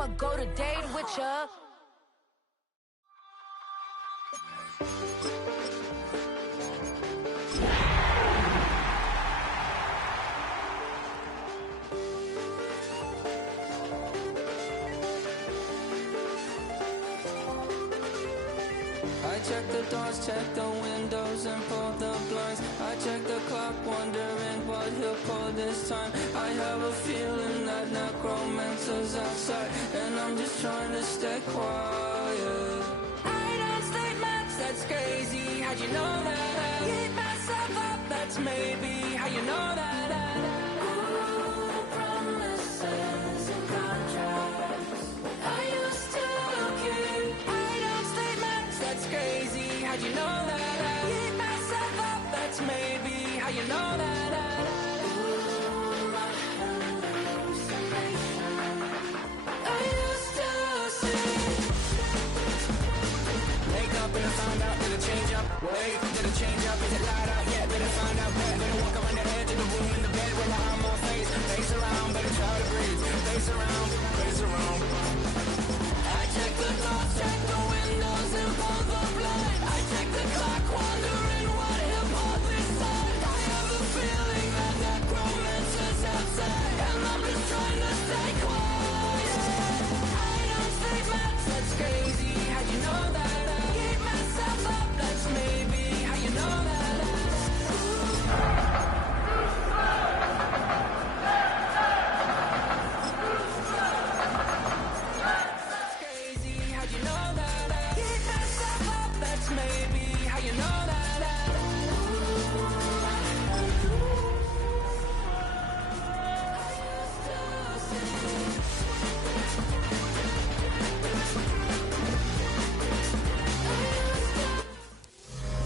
I'ma go to date with ya. I check the doors, check the windows, and pull the blinds. I check the clock, wondering what he'll pull this time. I have a feeling that necromancer's outside, and I'm just trying to stay quiet. I don't state maps, that's crazy. How'd you know that? Keep myself up, that's maybe how you know that. Ooh, promises and contracts. I used to keep. I don't state maps, that's crazy. How'd you know that? Keep myself up, that's maybe how you know that. Ooh, my hallucination. I used to see. Wake up and I found out, did it change up? Wait, did it change up? Is it light out yet? Did it find out bad? Better walk around the edge of the room in the bed with my arm on face. Face around, better try to breathe. Face around, face around. I check the doors, check the windows, and pull the blind. I check the clock, wondering what he'll pull this time. I have a feeling that necromancer's outside, and I'm just trying to stay quiet. I don't state maps, that's crazy. How'd you know that? Keep myself up, that's maybe how you know that. That's crazy. How'd you know that? Keep myself up, that's maybe how you know that.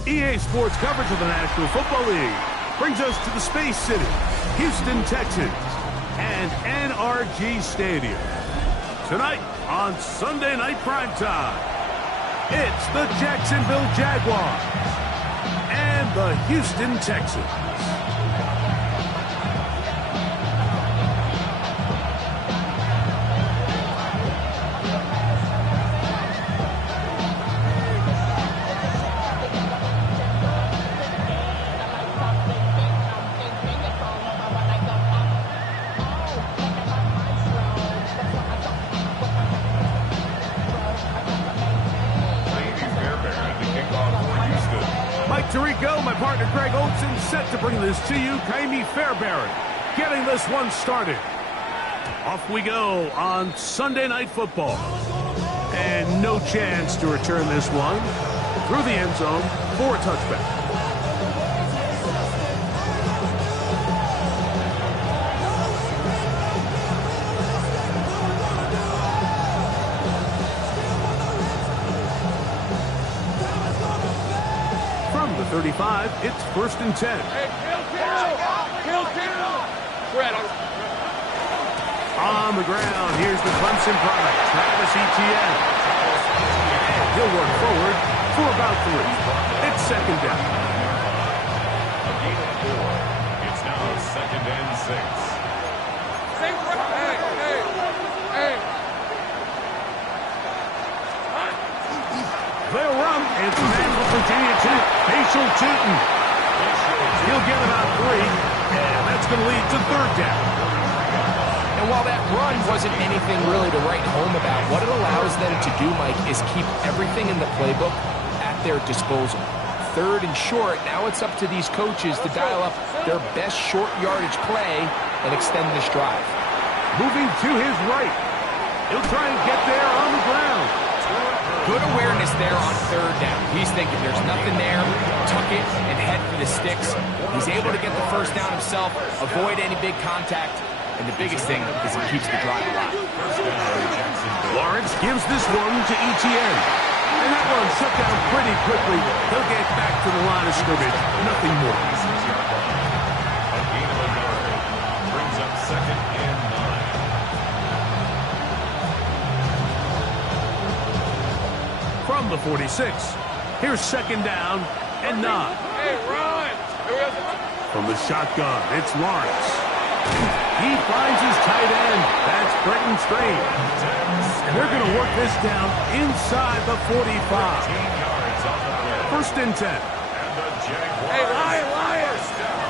EA Sports coverage of the National Football League brings us to the Space City, Houston, Texas, and NRG Stadium. Tonight on Sunday Night Primetime, it's the Jacksonville Jaguars and the Houston Texans. Tarico, my partner Greg Olson, set to bring this to you. Kaimi Fairbairn getting this one started. Off we go on Sunday Night Football. And no chance to return this one through the end zone for a touchback. From the 35, it's 1st and 10. Hey, kill. Brett, On the ground, here's the Clemson product, Travis Etienne. And he'll work forward for about 3. It's 2nd down. a gain of 4. It's now 2nd and 6. Hey. They'll run. It's man for Virginia Tech, Facial Tootin. He'll get about 3, and that's going to lead to 3rd down. And while that run wasn't anything really to write home about, what it allows them to do, Mike, is keep everything in the playbook at their disposal. 3rd and short, now it's up to these coaches to dial up their best short yardage play and extend this drive. Moving to his right. He'll try and get there on the ground. Good awareness there on 3rd down. He's thinking there's nothing there, tuck it and head for the sticks. He's able to get the 1st down himself, avoid any big contact, and the biggest thing is he keeps the drive alive. Lawrence gives this one to Etienne. And that one shut down pretty quickly. He'll get back to the line of scrimmage. Nothing more. A gain of a yard brings up 2nd and 9. From the 46, here's 2nd down and 9. Hey, run! From the shotgun, it's Lawrence. He finds his tight end. That's Brenton Strange. They're going to work this down inside the 45. 13 yards on the play. First and 10. And the Jaguars. First down.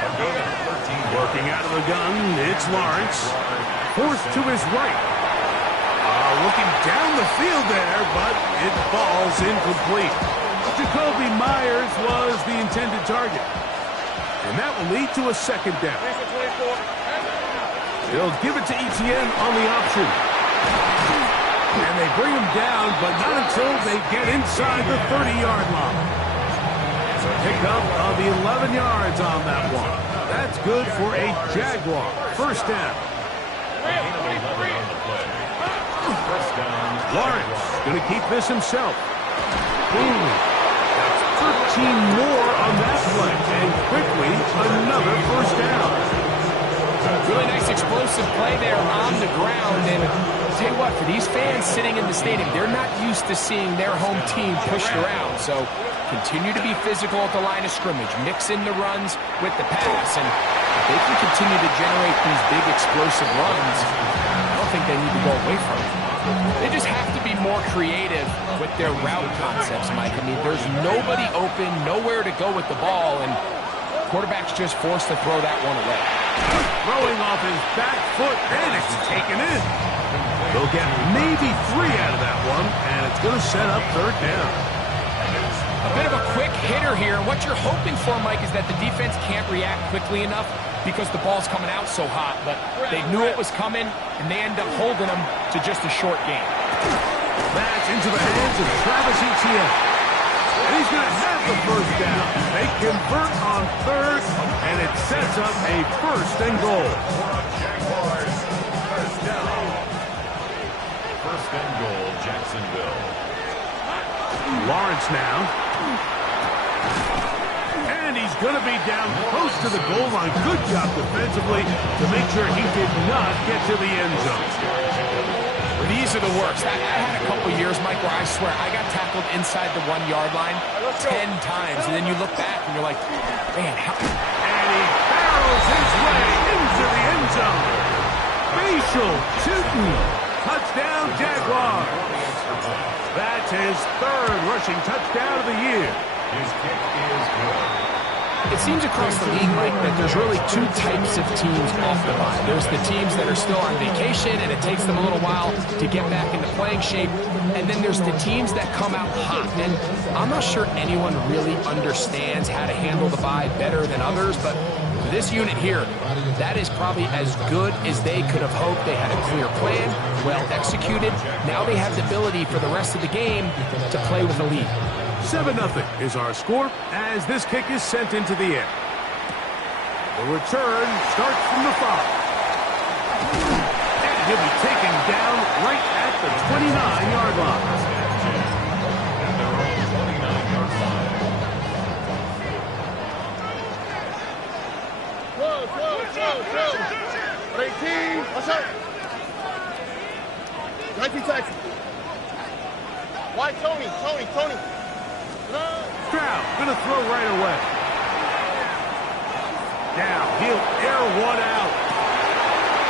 A good 13. Working out of the gun, it's Lawrence. Forced to his right. Looking down the field there, but it falls incomplete. Jacoby Myers was the intended target. And that will lead to a second down. They'll give it to Etienne on the option. And they bring him down, but not until they get inside the 30-yard line. So pick up of the 11 yards on that one. That's good for a Jaguar. First down. First down. Lawrence going to keep this himself. Boom. That's 13 more on that play. And quickly, another first down. Really nice explosive play there on the ground. And I'll tell you what, for these fans sitting in the stadium, they're not used to seeing their home team pushed around. So continue to be physical at the line of scrimmage. Mix in the runs with the pass. And if they can continue to generate these big explosive runs, I don't think they need to go away from it. They just have to be more creative with their route concepts, Mike. I mean, there's nobody open, nowhere to go with the ball, and quarterback's just forced to throw that one away. Throwing off his back foot, and it's taken in. They'll get maybe 3 out of that one, and it's going to set up third down. A bit of a quick hitter here. What you're hoping for, Mike, is that the defense can't react quickly enough because the ball's coming out so hot. But they knew it was coming, and they end up holding them to just a short game. That's into the hands of Travis Etienne. And he's going to have the first down. They convert on third, and it sets up a first and goal. Jaguars. First down. First and goal, Jacksonville. Lawrence now. And he's going to be down close to the goal line. Good job defensively to make sure he did not get to the end zone. These are the worst. I had a couple years, Mike, where I swear I got tackled inside the 1-yard line 10 times. And then you look back and you're like, man, how... And he barrels his way into the end zone. Facial shooting. Touchdown, Jaguar. That's his third rushing touchdown of the year. His kick is good. It seems across the league, Mike, that there's really 2 types of teams off the bye. There's the teams that are still on vacation, and it takes them a little while to get back into playing shape. And then there's the teams that come out hot. And I'm not sure anyone really understands how to handle the bye better than others, but for this unit here, that is probably as good as they could have hoped. They had a clear plan, well executed. Now they have the ability for the rest of the game to play with a lead. 7-0 is our score as this kick is sent into the air. The return starts from the 5. And he'll be taken down right at the 29-yard line. And their own 29-yard line. Whoa. 18. What's up? 19 seconds. Why Tony? Stroud gonna throw right away. Now he'll air one out.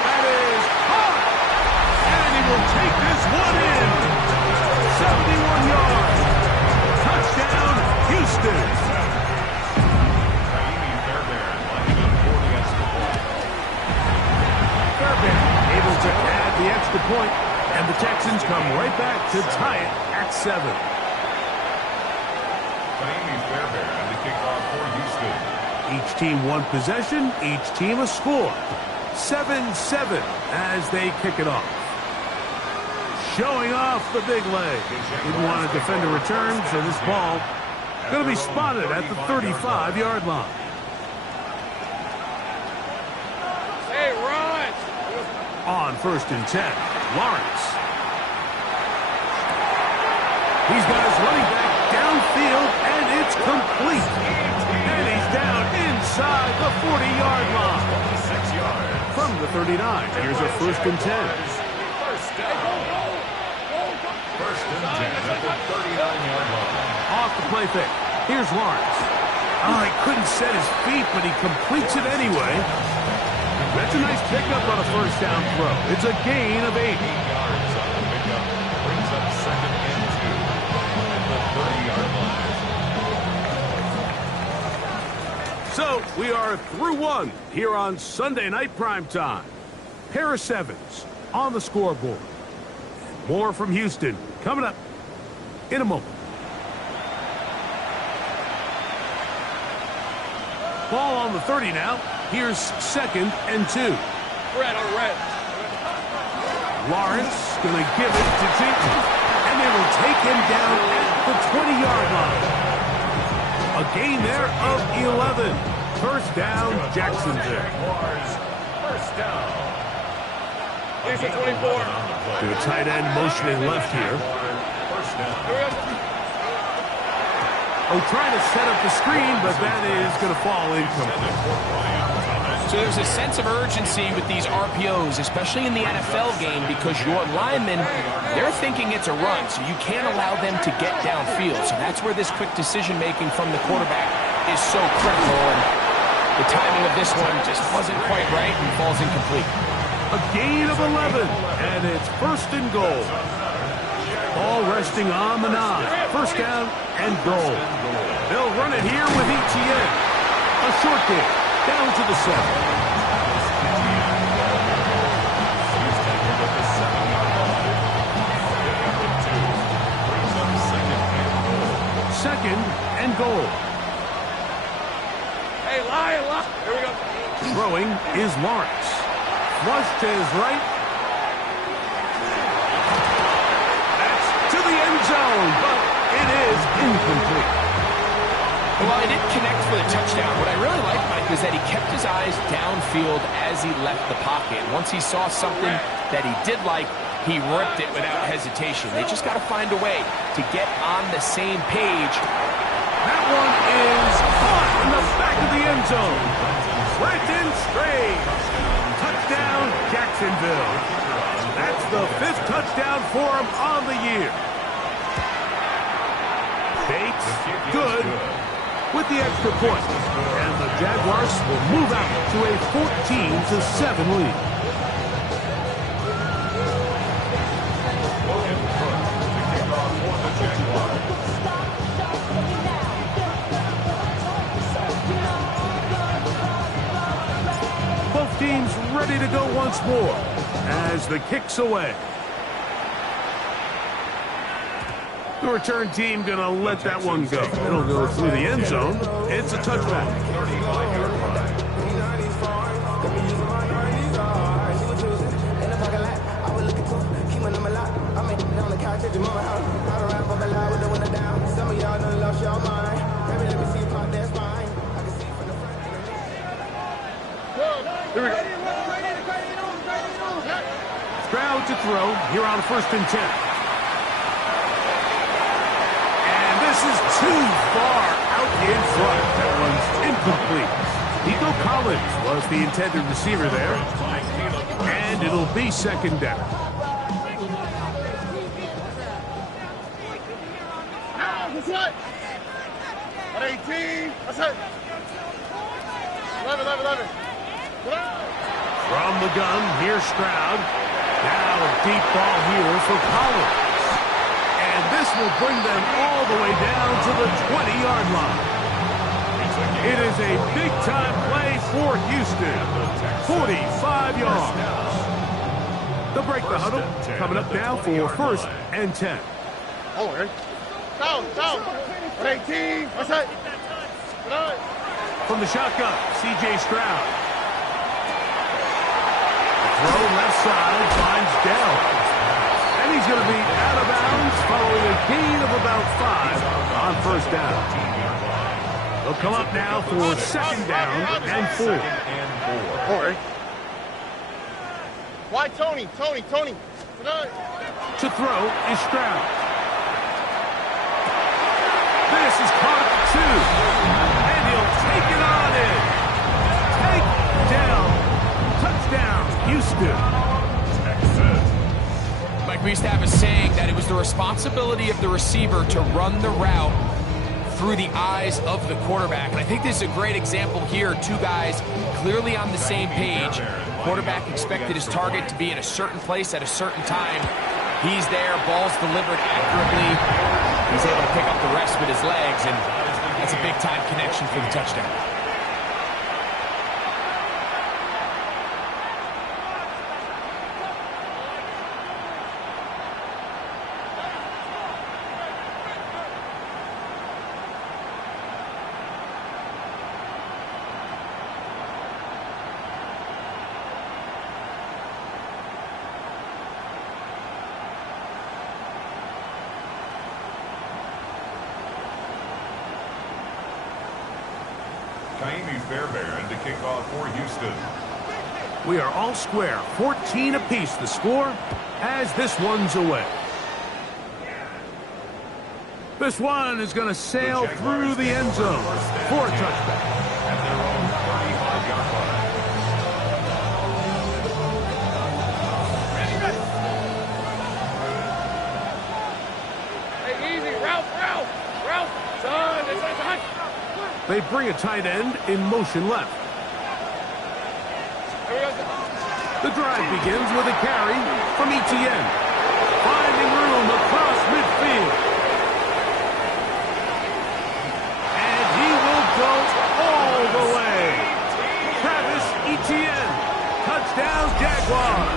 That is hot. And he will take this one in. 71 yards. Touchdown, Houston. Fairbairn able to add the extra point, and the Texans come right back to tie it at 7. Fairbairn, the kickoff for Houston. Each team one possession, each team a score. 7-7 as they kick it off. Showing off the big leg. Didn't want to defend a return, so this ball going to be spotted at the 35-yard line. Hey, run! On first and 10, Lawrence. He's got his running back downfield, and it's complete. And he's down inside the 40-yard line. 6 yards. From the 39, here's a first and 10. First down. First and 10 at the 39-yard line. Off the play fake. Here's Lawrence. Oh, he couldn't set his feet, but he completes it anyway. Ready That's a nice pickup on a first down throw. It's a gain of 8. 8 yards on the pickup. Brings up 2nd and 2 at the 30-yard line. So we are through one here on Sunday Night Primetime. Pair of sevens on the scoreboard. More from Houston coming up in a moment. Ball on the 30 now. Here's 2nd and 2. Red on red. Lawrence going to give it to Jenkins. And they will take him down at the 20-yard line. A gain there of 11. First down, Jacksonville. First down. Here's the 24. The tight end motioning left here. First down. Oh, trying to set up the screen, but that is going to fall incomplete. So there's a sense of urgency with these RPOs, especially in the NFL game, because your linemen, they're thinking it's a run, so you can't allow them to get downfield. So that's where this quick decision-making from the quarterback is so critical, and the timing of this one just wasn't quite right and falls incomplete. A gain of 11, and it's 1st and goal. Ball resting on the 9. First down and goal. They'll run it here with ETN. A short game, down to the 7. Second and goal. Hey, lie. Here we go. Throwing is Lawrence. Flush to his right. That's to the end zone, but it is incomplete. Well, he didn't connect for the touchdown. What I really liked, Mike, was that he kept his eyes downfield as he left the pocket. Once he saw something that he did like, he ripped it without hesitation. They just got to find a way to get on the same page. That one is caught in the back of the end zone. Brenton Strange. Touchdown, Jacksonville. That's the 5th touchdown for him on the year. Bates, good with the extra point. And the Jaguars will move out to a 14-7 lead. Both teams ready to go once more as the kick's away. The return team going to let that one go. It'll go through the end zone. It's a touchback. Here we go. Stroud to throw here on 1st and 10. This is too far out in front. That one's incomplete. Nico Collins was the intended receiver there. And it'll be 2nd down. That's right. At 18. That's it. 11. From the gun, here's Stroud. Now a deep ball here for Collins. And this will bring them all the way down to the 20-yard line. It is a big-time play for Houston. 45 yards. They'll break the huddle. Coming up now for 1st and 10. Oh, okay. Down. At 18. That's it. From the shotgun, C.J. Stroud. Throw left side, finds Dell. And he's going to be out of bounds following a gain of about 5 on 1st down. They'll come up now for 2nd down and 4. All right. Why Tony? To throw is Stroud. This is caught at 2. And he'll take it on in. Take down. Touchdown, Houston. Mike, we used to have a saying that it was the responsibility of the receiver to run the route through the eyes of the quarterback. And I think this is a great example here. Two guys clearly on the same page. Quarterback expected his target to be in a certain place at a certain time. He's there, ball's delivered accurately. He's able to pick up the rest with his legs, and that's a big-time connection for the touchdown. Fairbairn to kick off for Houston. We are all square, 14 apiece the score as this one's away. This one is going to sail through the end zone for a touchback. At their own 35-yard line. Hey, easy. Ralph. Son, this is a hunt. They bring a tight end in motion left. The drive begins with a carry from Etienne, finding room across midfield. And he will go all the way. Travis Etienne, touchdown Jaguars.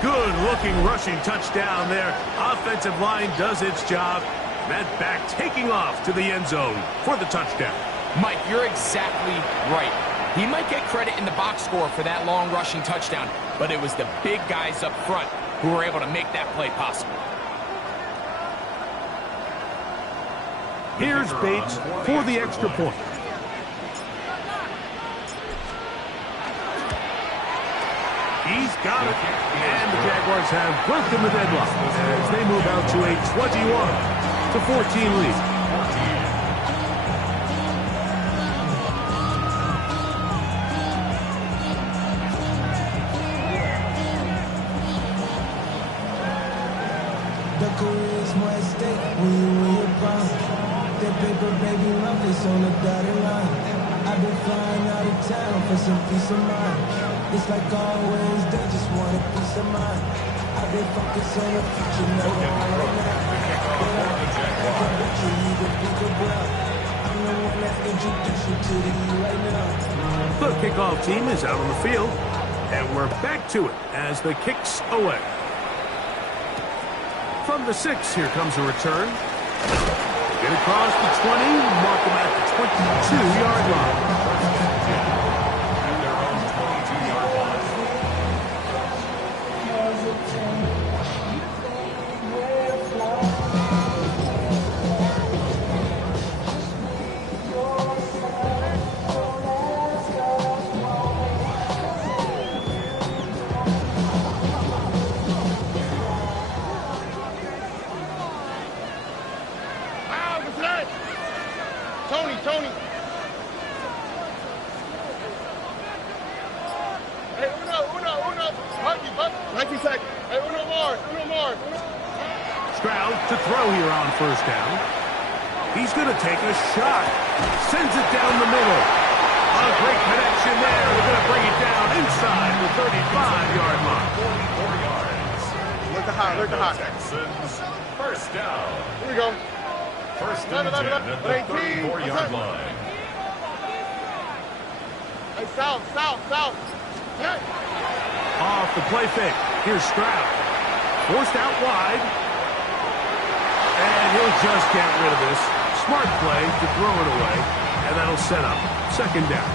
Good-looking rushing touchdown there. Offensive line does its job. That back taking off to the end zone for the touchdown. Mike, you're exactly right. He might get credit in the box score for that long rushing touchdown, but it was the big guys up front who were able to make that play possible. Here's Bates for the extra point. He's got it. And the Jaguars have broken the deadlock as they move out to a 21-14 lead. The career is more at stake when you win your prime. That paper, baby, love is on the dotted line. I've been flying out of town for some peace of mind. It's like always, they just want a piece of mind. I've been focused on the future, never on right now. I can bet you the bigger brown. I'm the one that introduced you to the E right now. The kickoff team is out on the field, and we're back to it as the kick's away. From the 6, here comes a return. Get across the 20, mark them at the 22-yard line. At their own 22-yard line. Tony. Hey, uno. Bucky. Hey, uno more. Stroud to throw here on first down. He's going to take a shot. Sends it down the middle. A great connection there. They're going to bring it down inside the 35-yard line. 44 yards. Look the hot. Texans, first down. Here we go. First and 10 at the 34-yard line. Hey, south. Hey. Off the play fake. Here's Stroud. Forced out wide. And he'll just get rid of this. Smart play to throw it away. And that'll set up second down.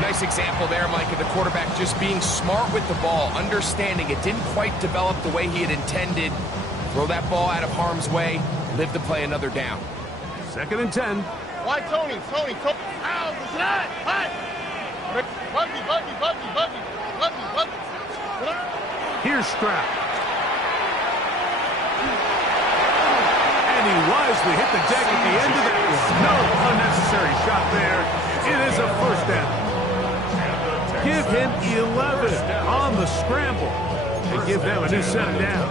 Nice example there, Mike, of the quarterback just being smart with the ball, understanding it didn't quite develop the way he had intended. Throw that ball out of harm's way, live to play another down. Second and 10. Why Tony? Ow, what's that? What? Bucky. Here's Stroud. And he wisely hit the deck at the end of that one. No unnecessary shot there. It is a first down. Give him 11 on the scramble and give them a new set down.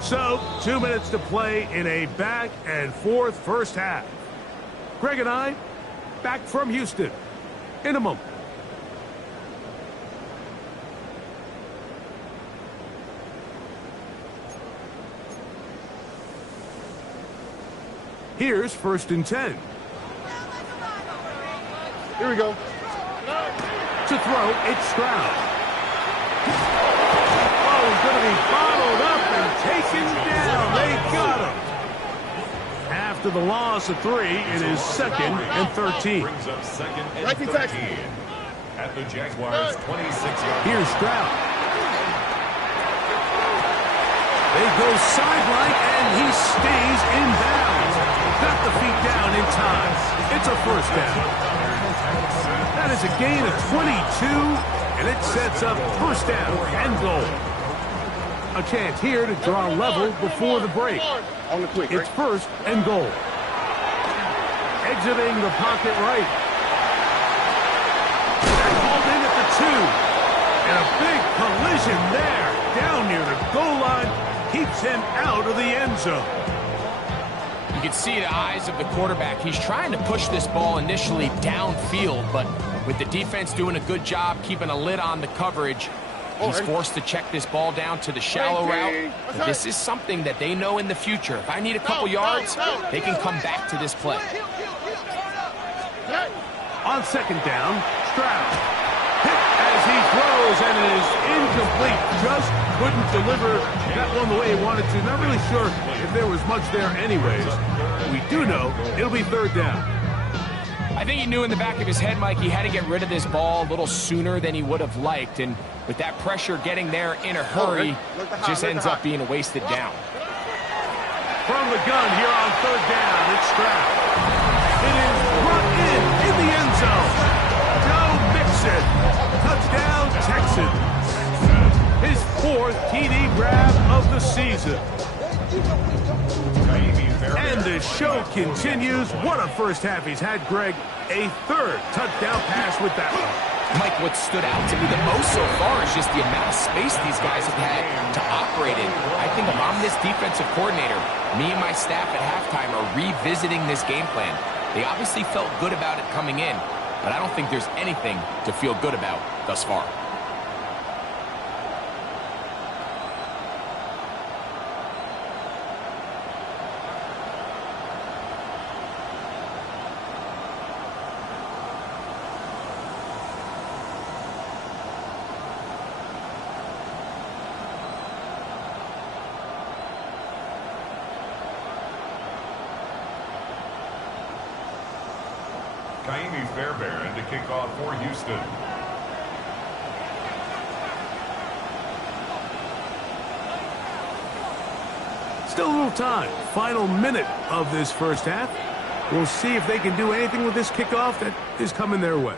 So, 2 minutes to play in a back and forth first half. Greg and I, back from Houston. in a moment. Here's 1st and 10. Here we go. To throw, it's Stroud. Oh, he's going to be bottled up and taken down. They got him. After the loss of 3, it is 2nd and 13. Brings up 2nd and 13 at the Jaguars' 26-yard. Here's Stroud. They go sideline, and he stays in bounds. Got the feet down in time. It's a 1st down. That is a gain of 22, and it sets up 1st down and goal. A chance here to draw level before the break. On the quick, It's 1st and goal. Exiting the pocket right. They're called in at the 2. And a big collision there. Down near the goal line. Keeps him out of the end zone. You can see the eyes of the quarterback. He's trying to push this ball initially downfield, but with the defense doing a good job keeping a lid on the coverage, he's forced to check this ball down to the shallow route. But this is something that they know in the future. If I need a couple yards, they can come back to this play. On 2nd down, Stroud. Hit as he throws, and it is incomplete. Just couldn't deliver that one the way he wanted to. Not really sure if there was much there anyways. We do know it'll be 3rd down. I think he knew in the back of his head, Mike, he had to get rid of this ball a little sooner than he would have liked. And with that pressure getting there in a hurry, it just ends up being a wasted down. From the gun here on 3rd down, it's Stroud. It is brought in the end zone. Joe Mixon. Touchdown, Texans. His 4th TD grab of the season. And the show continues. What a 1st half he's had, Greg. A 3rd touchdown pass with that one. Mike, what stood out to me the most so far is just the amount of space these guys have had to operate in. I think if I'm this defensive coordinator, me and my staff at halftime are revisiting this game plan. They obviously felt good about it coming in, but I don't think there's anything to feel good about thus far. Fairbairn to kick off for Houston. Still a little time. Final minute of this 1st half. We'll see if they can do anything with this kickoff that is coming their way.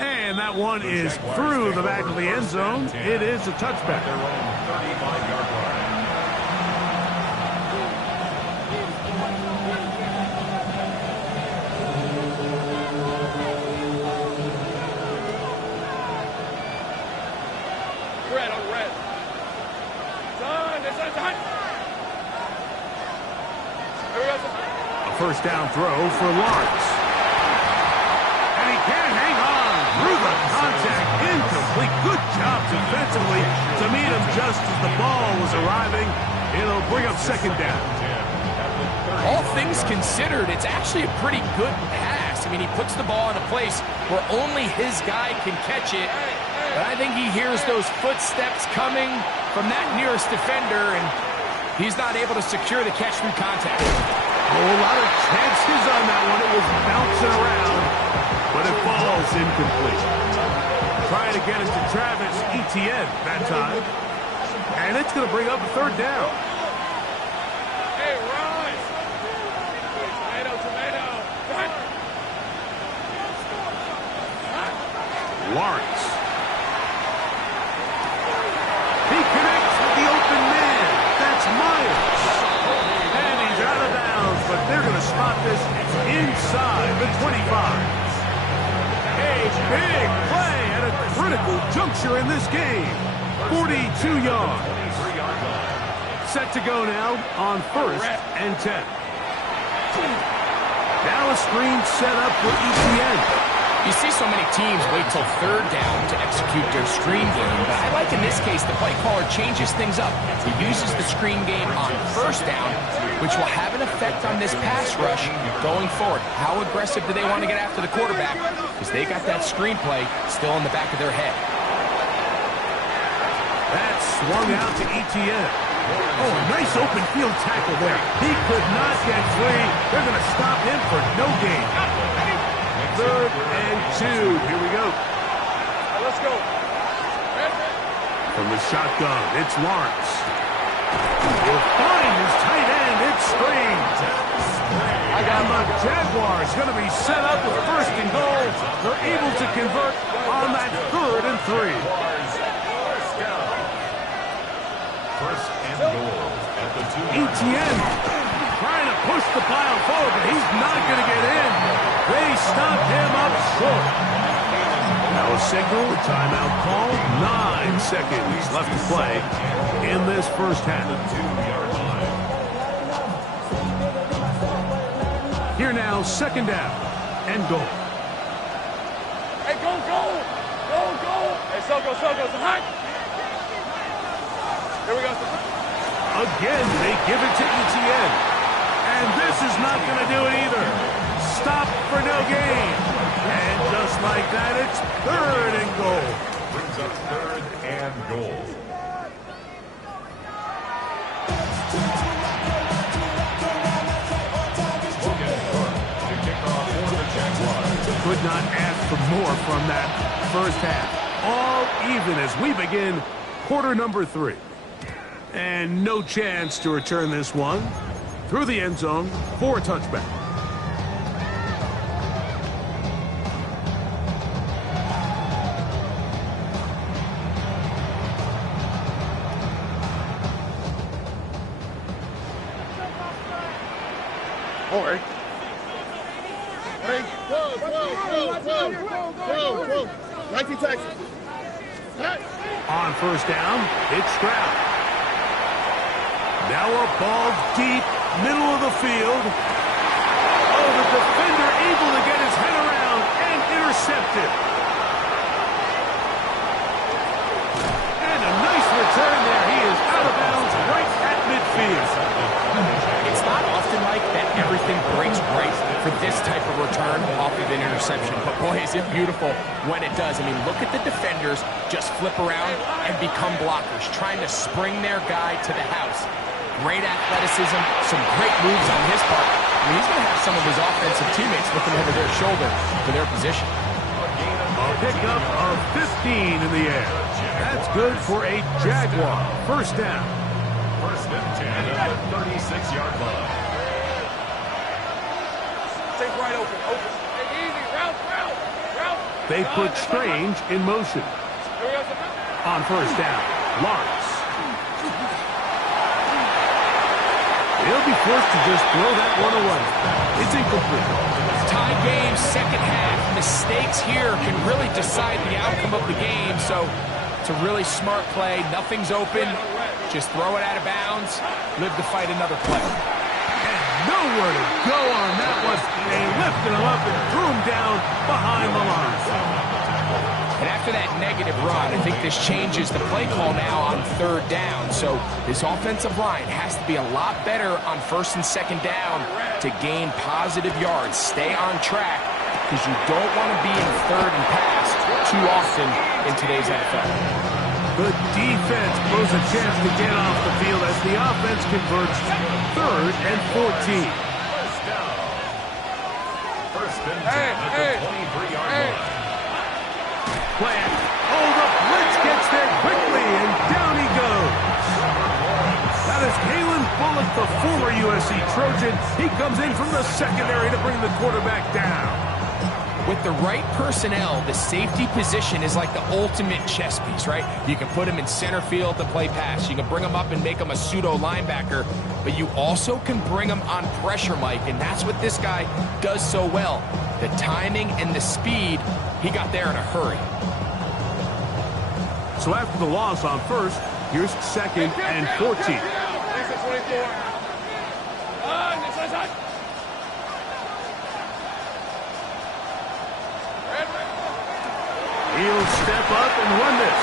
And that one is through the back of the end zone. It is a touchback. They're running 35-yard line. A 1st down throw for Lawrence. And he can't hang on through the contact. Incomplete. Good job defensively to meet him just as the ball was arriving. It'll bring up 2nd down. All things considered, it's actually a pretty good pass. I mean, he puts the ball in a place where only his guy can catch it. But I think he hears those footsteps coming from that nearest defender, and he's not able to secure the catch through contact. A whole lot of chances on that one. It was bouncing around, but it falls incomplete. Trying to get it to Travis Etienne that time. And it's going to bring up a 3rd down. Hey, Ron! Tomato. Lawrence. He connects with the open man. That's Myers. And he's out of bounds, but they're going to spot this inside the 25. A big play at a critical juncture in this game. 42 yards. Set to go now on 1st and 10. Now a screen set up for Etienne. You see so many teams wait till third down to execute their screen game, but I like in this case the play caller changes things up. He uses the screen game on first down, which will have an effect on this pass rush going forward. How aggressive do they want to get after the quarterback? Because they got that screen play still in the back of their head. That swung out to Etienne. Oh, a nice open field tackle there. He could not get free. They're going to stop him for no gain. 3rd and 2. Here we go. Let's go. From the shotgun, it's Lawrence. He'll find his tight end. It's Strange. And the Jaguars going to be set up with 1st and goal. They're able to convert on that 3rd and 3. 1st and goal at the 2-yard line. Etienne trying to push the pile forward, but he's not going to get in. They stop him up short. Now a signal, a timeout call. 9 seconds left to play in this first half. 2-yard line. Here now, 2nd down and goal. Hey, go, go. Go, go. Hey, Soko, some hot. Here we go. Again, they give it to Etienne. And this is not going to do it either. Stop for no gain. And just like that, it's 3rd and goal. Brings up 3rd and goal. Logan Burke to kick off for the Jaguars. Could not ask for more from that first half. All even as we begin quarter number 3. And no chance to return this one through the end zone for a touchback. All right. Hey, whoa. 19 Texas. On 1st down, it's Stroud. Now a ball deep, middle of the field. Oh, the defender able to get his head around and intercepted. And a nice return there. He is out of bounds right at midfield. It's not often like that everything breaks right for this type of return off of an interception. But boy, is it beautiful when it does. I mean, look at the defenders just flip around and become blockers, trying to spring their guy to the house. Great athleticism, some great moves on his part. I mean, he's going to have some of his offensive teammates looking over their shoulder for their position. A pickup of 15 in the air. That's good for a Jaguar. 1st down. 1st and 10 at the 36-yard line. Take right open. Hey, easy. Route. They put Strange in motion. Here we go. On 1st down, Lawrence. He'll be forced to just throw that one away. It's incomplete. Tie game, 2nd half. Mistakes here can really decide the outcome of the game, so it's a really smart play. Nothing's open. Just throw it out of bounds. Live to fight another play. And nowhere to go on that one. They lifted him up and threw him down behind the line. And after that negative run, I think this changes the play call now on 3rd down. So this offensive line has to be a lot better on 1st and 2nd down to gain positive yards. Stay on track because you don't want to be in 3rd and pass too often in today's NFL. The defense blows a chance to get off the field as the offense converts 3rd and 14. 1st and 10 at the 23-yard line. Plan. Oh, the blitz gets there quickly, and down he goes. That is Kalen Bullock, the former USC Trojan. He comes in from the secondary to bring the quarterback down. With the right personnel, the safety position is like the ultimate chess piece, right? You can put him in center field to play pass. You can bring him up and make him a pseudo linebacker, but you also can bring him on pressure, Mike, and that's what this guy does so well. The timing and the speed, he got there in a hurry. So after the loss on 1st, here's 2nd and 14. He'll step up and run this.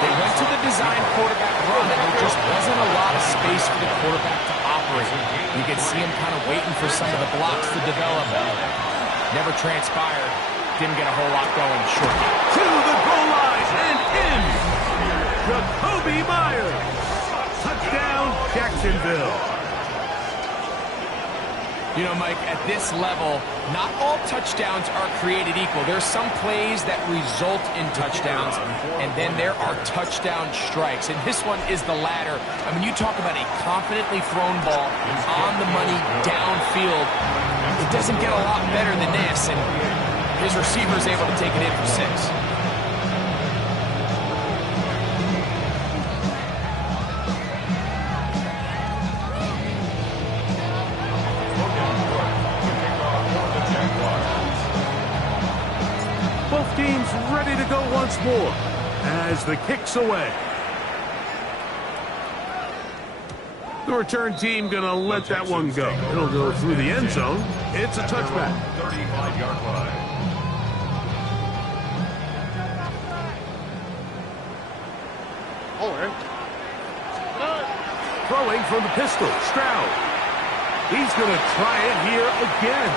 They went to the design quarterback run, and there just wasn't a lot of space for the quarterback to operate. You could see him kind of waiting for some of the blocks to develop. Never transpired. Didn't get a whole lot going short. To the goal line and in. Jacoby Myers. Touchdown, Jacksonville. You know, Mike, at this level, not all touchdowns are created equal. There's some plays that result in touchdowns, and then there are touchdown strikes. And this one is the latter. I mean, you talk about a confidently thrown ball on the money downfield. It doesn't get a lot better than this, and his receiver is able to take it in for 6. Both teams ready to go once more as the kick's away. The return team going to let that one go. It'll go through the end zone. It's a touchback. 35-yard line. Throwing from the pistol, Stroud. He's going to try it here again.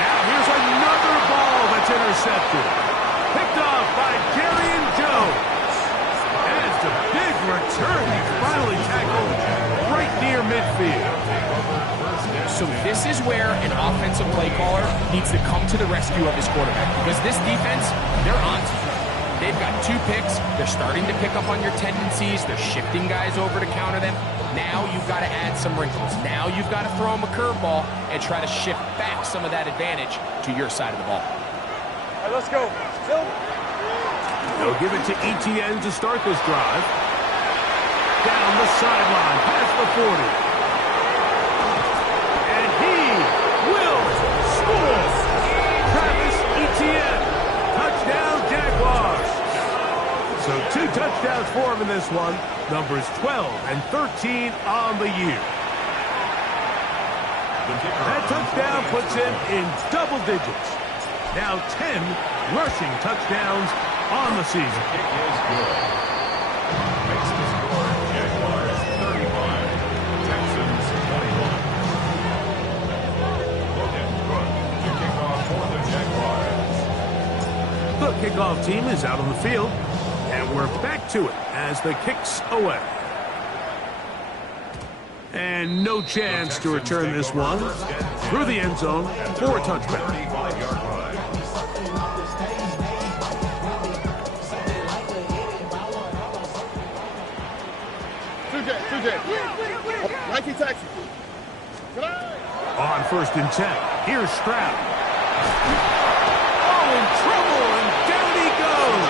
Now here's another ball that's intercepted. Picked off by Darian Jones. As the big return, he finally tackled right near midfield. So this is where an offensive play caller needs to come to the rescue of his quarterback, because this defense, they're on to you. They've got 2 picks. They're starting to pick up on your tendencies. They're shifting guys over to counter them. Now you've got to add some wrinkles. Now you've got to throw them a curveball and try to shift back some of that advantage to your side of the ball. All right, let's go. They'll give it to Etienne to start this drive. Down the sideline, past the 40. And he will score. Travis Etienne. Touchdown, Jaguars. So 2 touchdowns for him in this one. Numbers 12 and 13 on the year. That touchdown puts him in double digits. Now 10 rushing touchdowns on the season. Kick is good. Makes the score. Jaguars 35. Texans 21. Logan Cook to kick off for the Jaguars. The kickoff team is out on the field, and we're back to it as the kick's away. And no chance to return this one through the end zone for a touchback. 35-yard line. 2J. Nike taxi. On 1st and 10, here's Stroud. Oh, in trouble, and down he goes.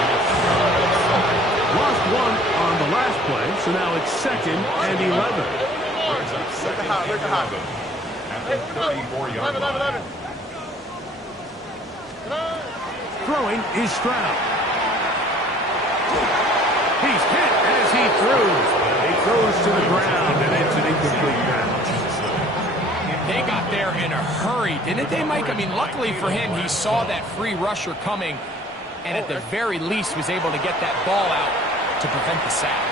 Lost 1 on the last play, so now it's 2nd and 11. Where's the high? At the 34-yard line. Throwing is Stroud. He's hit as he throws. He throws to the ground, and it's an incomplete pass. They got there in a hurry, didn't they, Mike? I mean, luckily for him, he saw that free rusher coming, and at the very least was able to get that ball out to prevent the sack.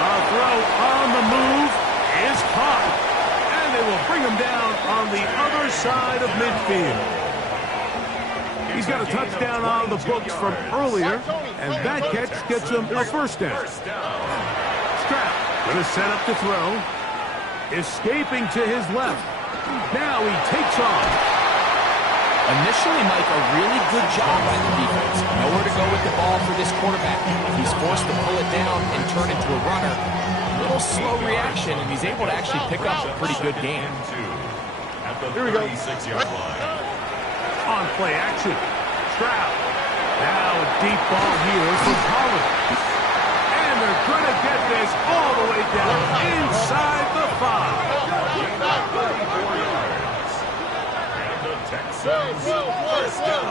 A throw on the move is caught, and they will bring him down on the other side of midfield. He's got a touchdown on the books from earlier, and that catch gets him a first down. Stroud going to set up to throw. Escaping to his left. Now he takes off. Initially, Mike, a really good job by the defense. Nowhere to go with the ball for this quarterback. He's forced to pull it down and turn into a runner. A little slow reaction, and he's able to actually pick up a pretty good game. Here we go. 36-yard line. On play action. Stroud. Now a deep ball here for Pollard. And they're going to get this all the way down inside the 5. 34 yards. And the Texans first down.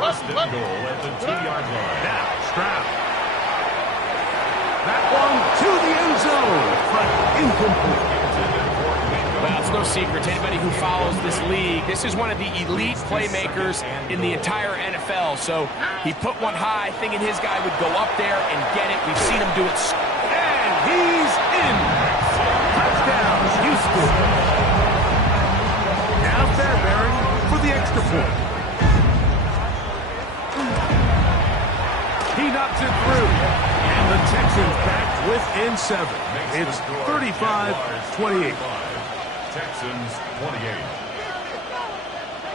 First and goal at the 2-yard line. Now Stroud. That one to the end zone, but incomplete. Well, it's no secret to anybody who follows this league. This is one of the elite playmakers in the entire NFL. So he put one high, thinking his guy would go up there and get it. We've seen him do it. And he's in. Touchdown, Houston. Now Fairbairn for the extra point. He knocks it through. And the Texans back within 7. It's 35-28. Texans 28.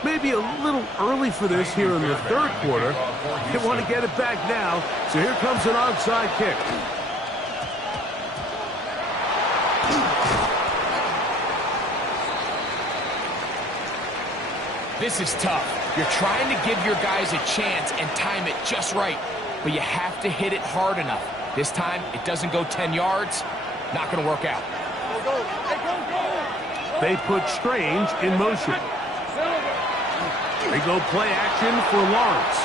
Maybe a little early for this here in the third quarter. They want to get it back now. So here comes an onside kick. This is tough. You're trying to give your guys a chance and time it just right, but you have to hit it hard enough. This time, it doesn't go 10 yards. Not going to work out. They put Strange in motion. They go play action for Lawrence.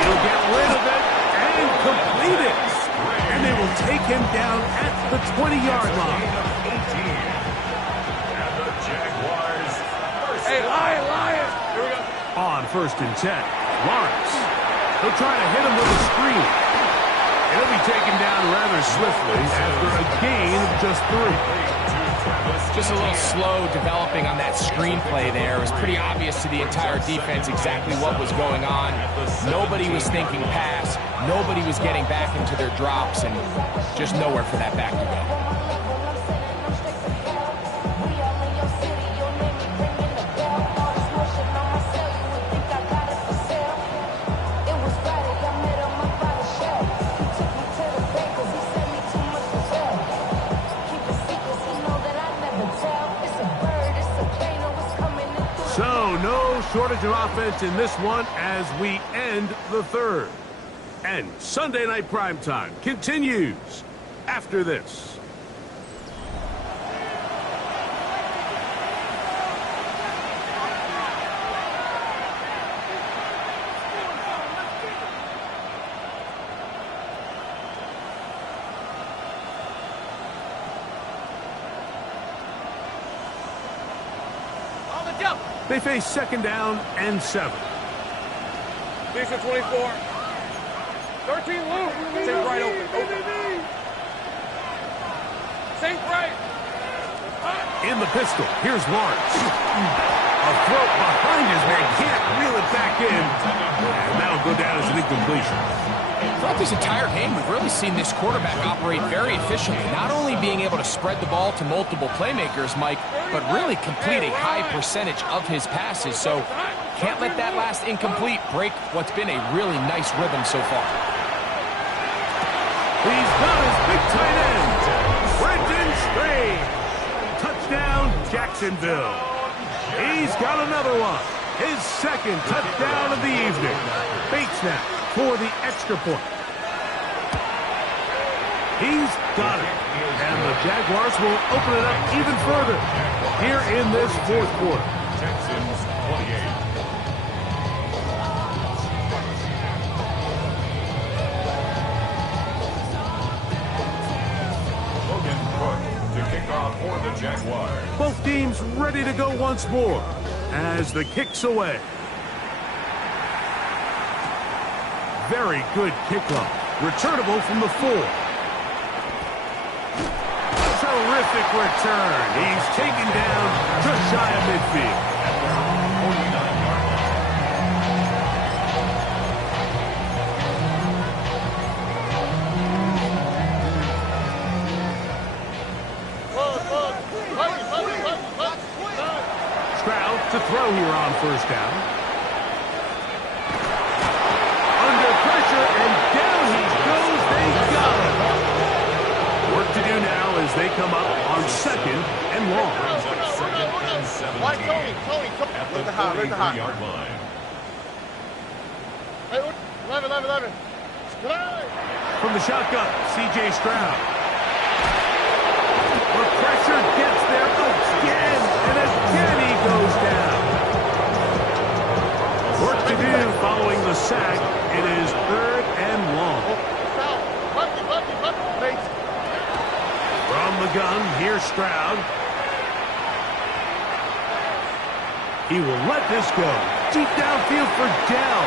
He'll get rid of it and complete it. And they will take him down at the 20-yard line. And the Jaguars. Hey, Lion! Here we go. On 1st and 10, Lawrence. He'll try to hit him with a screen. He'll be taken down rather swiftly after a gain of just 3. Just a little slow developing on that screenplay there. It was pretty obvious to the entire defense exactly what was going on. Nobody was thinking pass. Nobody was getting back into their drops, and just nowhere for that back to go. So, no shortage of offense in this one as we end the third. And Sunday Night Primetime continues after this. They face 2nd down and 7. Lisa 24. 13 Luke. Sink right open. Sink right. In the pistol, here's Lawrence. A throw behind his man, can't reel it back in. And that'll go down as an incompletion. Throughout this entire game, we've really seen this quarterback operate very efficiently, not only being able to spread the ball to multiple playmakers, Mike, but really complete a high percentage of his passes. So can't let that last incomplete break what's been a really nice rhythm so far. He's got his big tight end, Brendan Strange. Touchdown, Jacksonville. He's got another one. His 2nd touchdown of the evening. Bates now for the extra point. He's got it. And the Jaguars will open it up even further here in this 4th quarter. Texans 28. Logan Cook to kick off for the Jaguars. Both teams ready to go once more as the kick's away. Very good kickoff. Returnable from the 4. Terrific return. He's taken down just shy of midfield. Stroud to throw here on 1st down. Under pressure, and down he goes. They got him. Work to do now as they come up on 2nd and long. Tony, come At on. the 43-yard line. Hey, 11. From the shotgun, C.J. Stroud. The pressure gets there again, and again he goes down. Work to do following the sack. It is 3rd and long. From the gun. Here's Stroud. He will let this go. Deep downfield for Dell.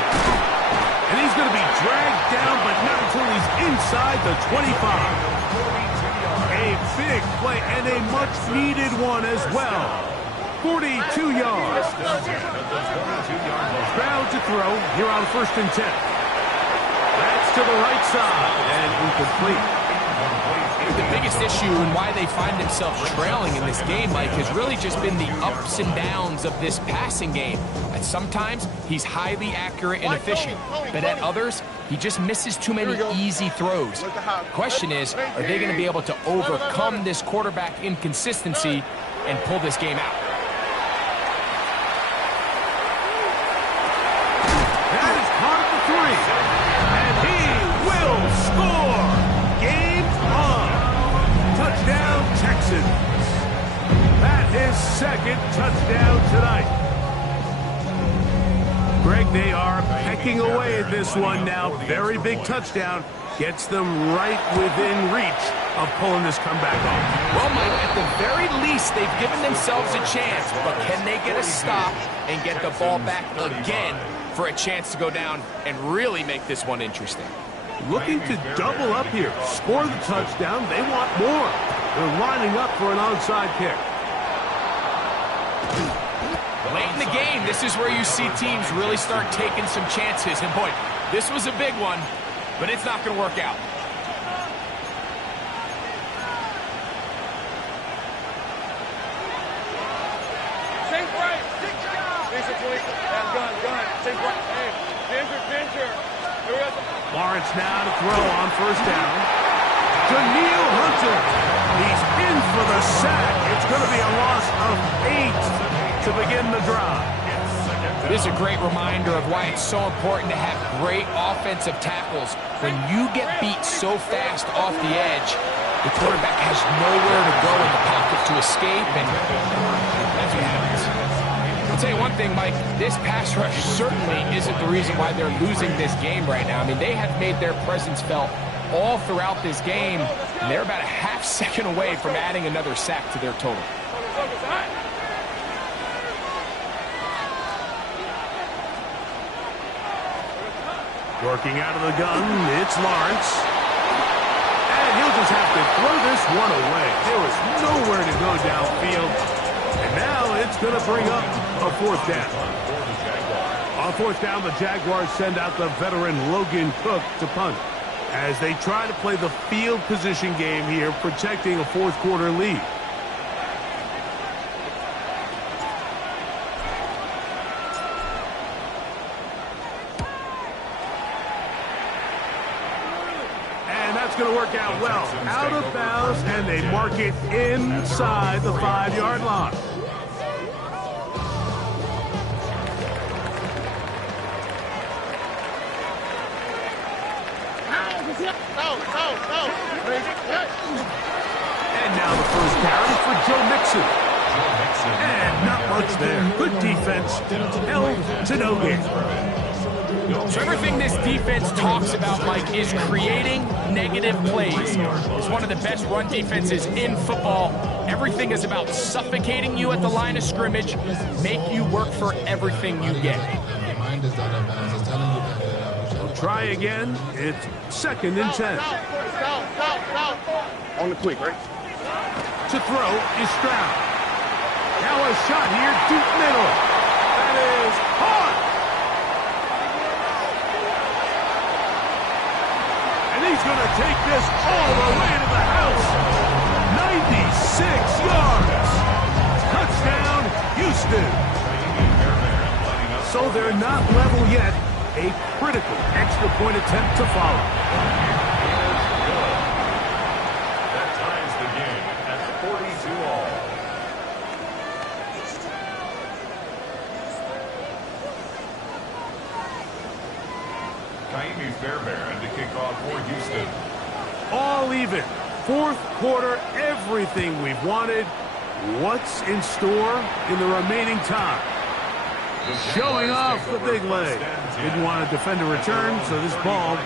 And he's going to be dragged down, but not until he's inside the 25. A big play and a much-needed one as well. 42 yards. Stroud to throw here on 1st and 10. That's to the right side and incomplete. The biggest issue and why they find themselves trailing in this game, Mike, has really just been the ups and downs of this passing game. And sometimes he's highly accurate and efficient, but at others, he just misses too many easy throws. The question is, are they going to be able to overcome this quarterback inconsistency and pull this game out? That is caught at the 3. And he will score. Game on. Touchdown, Texans. That is 2nd touchdown tonight. Greg, they are pecking away at this one now. Very big touchdown. Gets them right within reach of pulling this comeback off. Well, Mike, at the very least, they've given themselves a chance, but can they get a stop and get the ball back again for a chance to go down and really make this one interesting? Looking to double up here. Score the touchdown. They want more. They're lining up for an onside kick. Late in the game, this is where you see teams really start taking some chances. And boy, this was a big one, but it's not going to work out. Safe right. Gun. Safe right. Hey, Ginger. Here we go. Lawrence now to throw on 1st down. Daniil Hunter. He's in for the sack. It's going to be a loss of 8 to begin the drive. This is a great reminder of why it's so important to have great offensive tackles. When you get beat so fast off the edge, the quarterback has nowhere to go in the pocket to escape, and that's what happens. I'll tell you one thing, Mike, this pass rush certainly isn't the reason why they're losing this game right now. I mean, they have made their presence felt all throughout this game, and they're about a half second away from adding another sack to their total. Working out of the gun, it's Lawrence. And he'll just have to throw this one away. There was nowhere to go downfield. And now it's going to bring up a 4th down. On 4th down, the Jaguars send out the veteran Logan Cook to punt as they try to play the field position game here, protecting a 4th quarter lead. And that's going to work out well. Out of bounds, and they mark it inside the 5-yard line. And now the first carry for Joe Mixon. And not much there. Good defense. Held to no gain. So everything this defense talks about, Mike, is creating negative plays. It's one of the best run defenses in football. Everything is about suffocating you at the line of scrimmage, make you work for everything you get. We'll try again. It's 2nd and 10. On the quick, right? To throw is Stroud. Now a shot here, deep middle. That is caught. And he's going to take this all the way to the house. 96 yards. Touchdown, Houston. So they're not level yet. A critical extra point attempt to follow. That ties the game at 42-all. Kaimi Fairbairn to kick off for Houston. All even. 4th quarter, everything we've wanted. What's in store in the remaining time? Showing off the big leg. Didn't want to defend a return, so this ball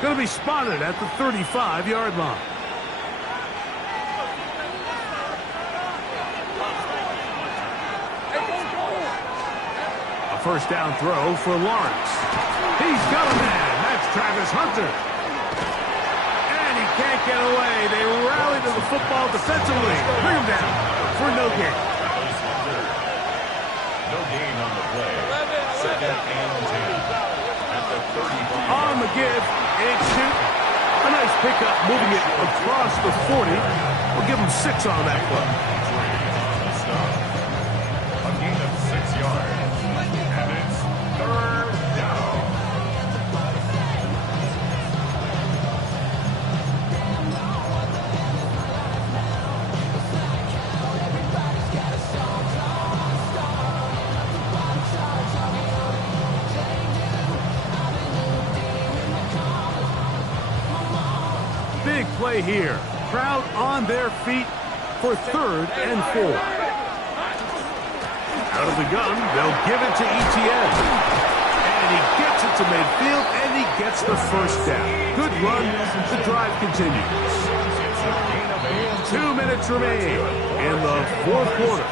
going to be spotted at the 35-yard line. first down throw for Lawrence. He's got a man. That's Travis Hunter. And he can't get away. They rally to the football defensively. Bring him down for no gain. No gain on the play. Second and 10. At the 35. On the give, it's Newton. A nice pickup, moving it across the 40. We'll give him 6 on that play. A gain of 6 yards. And it's third down. Big play here. Crowd on their feet for 3rd and 4. Out of the gun, they'll give it to Etienne. And he gets it to midfield, and he gets the first down. Good run. The drive continues. 2 minutes remain in the 4th quarter.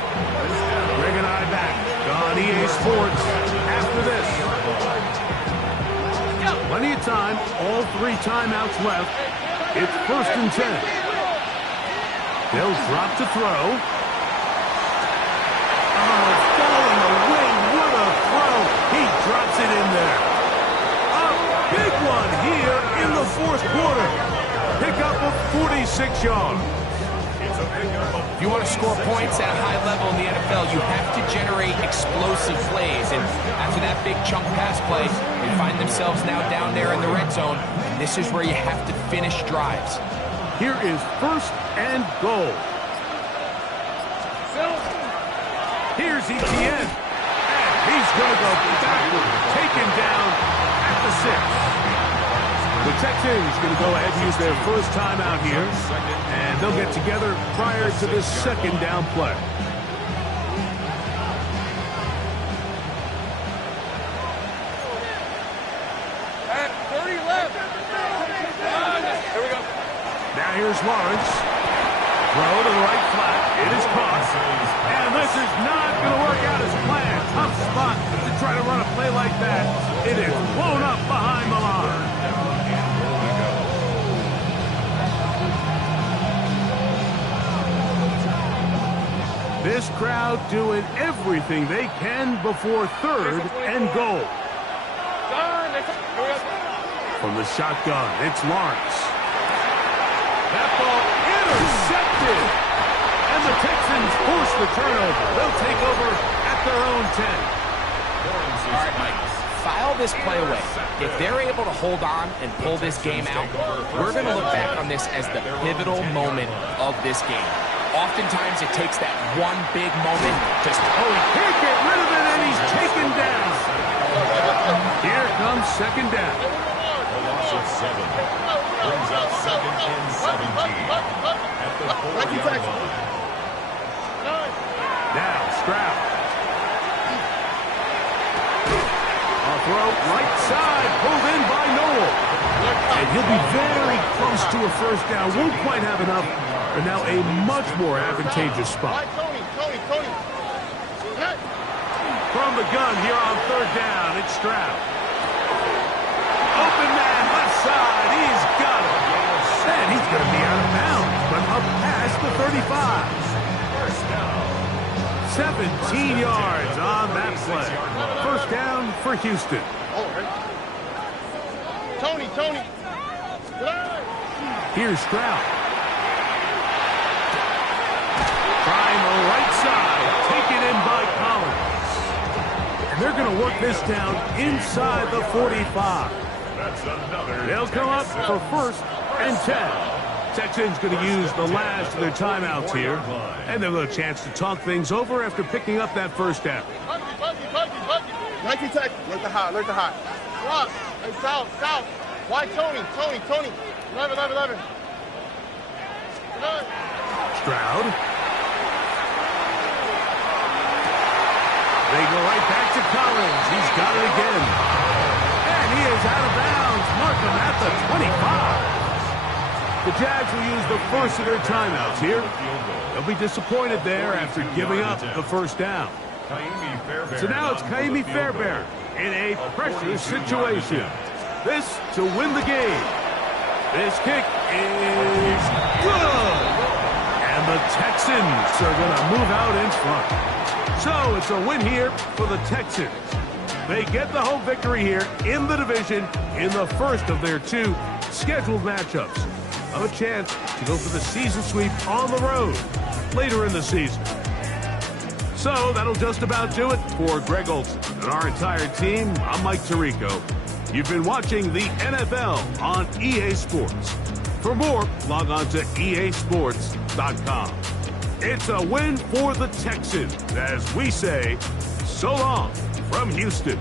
Greg and I back on EA Sports after this. Plenty of time. All 3 timeouts left. It's 1st and 10. They'll drop to throw. Oh, falling away. What a throw. He drops it in there. A big one here in the 4th quarter. Pick up of 46 yards. If you want to score points at a high level in the NFL, you have to generate explosive plays. And after that big chunk pass play, they find themselves now down there in the red zone. And this is where you have to finish drives. Here is 1st and goal. Here's Etienne. And he's going to go backward. Taken down at the 6. The Texans going to go ahead and use their first timeout here. And they'll get together prior to the 2nd down play. At 30 left. Here we go. Now here's Lawrence. Throw to the right flat. It is caught. And this is not going to work out as planned. Tough spot to try to run a play like that. It is blown up behind the line. This crowd doing everything they can before 3rd and goal. From the shotgun, it's Lawrence. That ball intercepted. And the Texans force the turnover. They'll take over at their own 10. All right, Mike, file this play away. If they're able to hold on and pull this game out, we're going to look back on this as the pivotal moment of this game. Oftentimes, it takes that one big moment. Just, he can't get rid of it, and he's taken down. Here comes 2nd down. A loss of 7. Brings up 2nd and 17. At the 4-yard line. Now, Stroud. A throw right side, pulled in by Noel. And he'll be very close to a first down. Won't quite have enough. But now a much more advantageous spot. Tony. From the gun here on 3rd down, it's Stroud. Open man, left side, he's got it. And he's going to be out of bounds, but up past the 35. First down. 17 yards on that play. First down for Houston. Tony. Here's Stroud. Trying the right side, taken in by Collins. And they're going to work this down inside the 45. That's another. They'll come up for 1st and 10. Texans going to use the last of their timeouts here. And they'll have a chance to talk things over after picking up that first down. Nike Tech. Learn to hot. Rock. Hey, south. Why Tony. 11. Stroud. They go right back to Collins. He's got it again. And he is out of bounds. Markham at the 25. The Jags will use the first of their timeouts here. They'll be disappointed there after giving up the first down. So now it's Kaimi Fairbairn in a pressure situation. This to win the game. This kick is good. And the Texans are going to move out in front. So it's a win here for the Texans. They get the home victory here in the division in the first of their 2 scheduled matchups. Of a chance to go for the season sweep on the road later in the season. So that'll just about do it for Greg Olson and our entire team. I'm Mike Tirico. You've been watching the NFL on EA Sports. For more, log on to easports.com. It's a win for the Texans as we say so long from Houston.